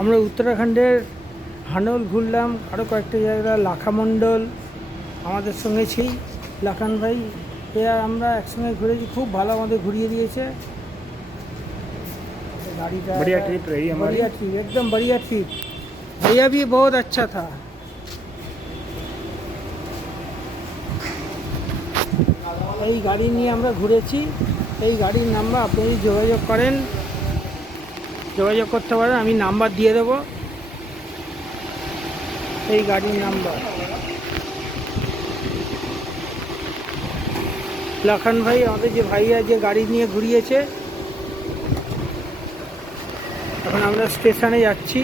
আমরা উত্তরাখণ্ডের হানল ঘুরলাম, আরও কয়েকটা জায়গা, লাখামণ্ডল আমাদের সঙ্গে ছিল। লাখান भाई আর আমরা একসঙ্গে ঘুরেছি, খুব ভালো আমাদের ঘুরিয়ে দিয়েছে। गाड़ीটা बढ़िया ट्रिप रही हमारी। बढ़िया ट्रिप, एकदम बढ़िया ट्रिप। भैया भी बहुत अच्छा था। এই গাড়ি নিয়ে আমরা ঘুরেছি। এই গাড়ির নাম্বার আপনি যদি যোগাযোগ করেন, যোগাযোগ করতে পারেন, আমি নাম্বার দিয়ে দেবো। এই গাড়ির নাম্বার লাখান ভাই, আমাদের যে ভাইয়া যে গাড়ি নিয়ে ঘুরিয়েছে। এখন আমরা স্টেশনে যাচ্ছি।